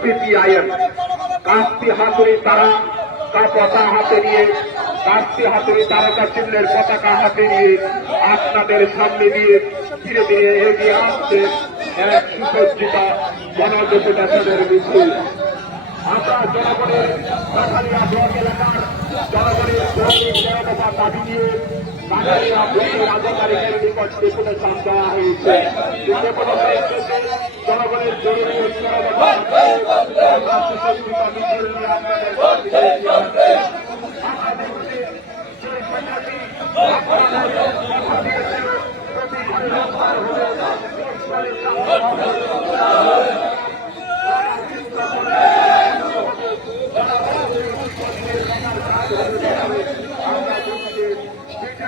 CPIM কাস্তি হাতুড়ি তারা তা পতাকা হাতে নিয়ে কাস্তি হাতুড়ি তারকা চিহ্নের পতাকা হাতে নিয়ে আপনাদের সামনে দিয়ে ধীরে ধীরে এগিয়ে আসছে এক সুসজ্জিত গণদেশাচারের মিছিল। আমরা জনগণের জনগণের দাবি নিয়ে কাঠালিয়া ব্লকের আধিকারিকের নিকট ডেপুটেশন দেওয়া হয়েছে জনগণের জরুরি আপনাদের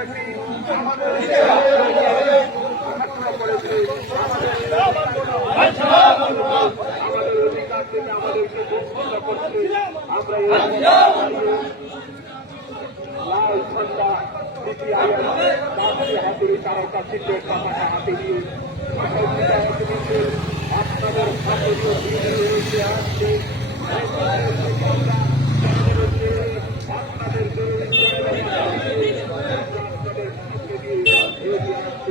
আমরা হাতুড়ি তারকা চিত্রের পতাকা হাতে নিয়ে সুসজ্জিত এক মিছিল আপনাদের সামনে দিয়ে ধীরে ধীরে এগিয়ে আসছে আপনাদের জরুরি আপনাদের সামনে দিয়ে এগিয়ে আসছে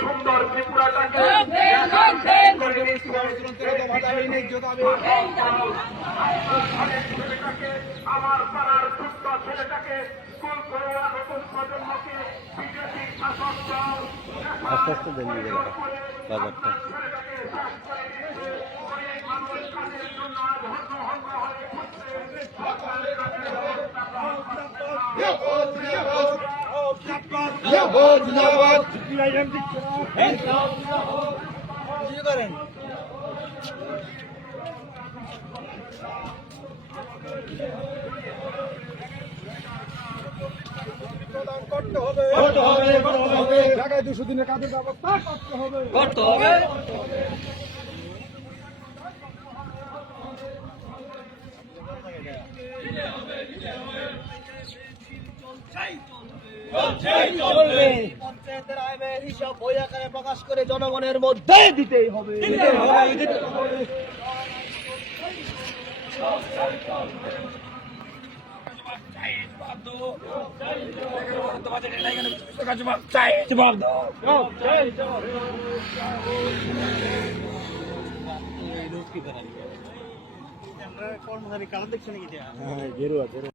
সুন্দর ত্রিপুরাটাকে করে ছেলেটাকে আমার পাড়ার ছোট্ট ছেলেটাকে স্কুল করে নতুন প্রজন্মকে বিজেপি শাসক দল আস্তে আস্তে দেন বাজারটা। জায়গায় দুশো দিনের কাজের ব্যবস্থা করতে হবে। পঞ্চায়েতের আয় ব্যয়ের হিসাব বই আকারে প্রকাশ করে জনগণের মধ্যে দিতেই হবে। গেরুয়া গেরুয়া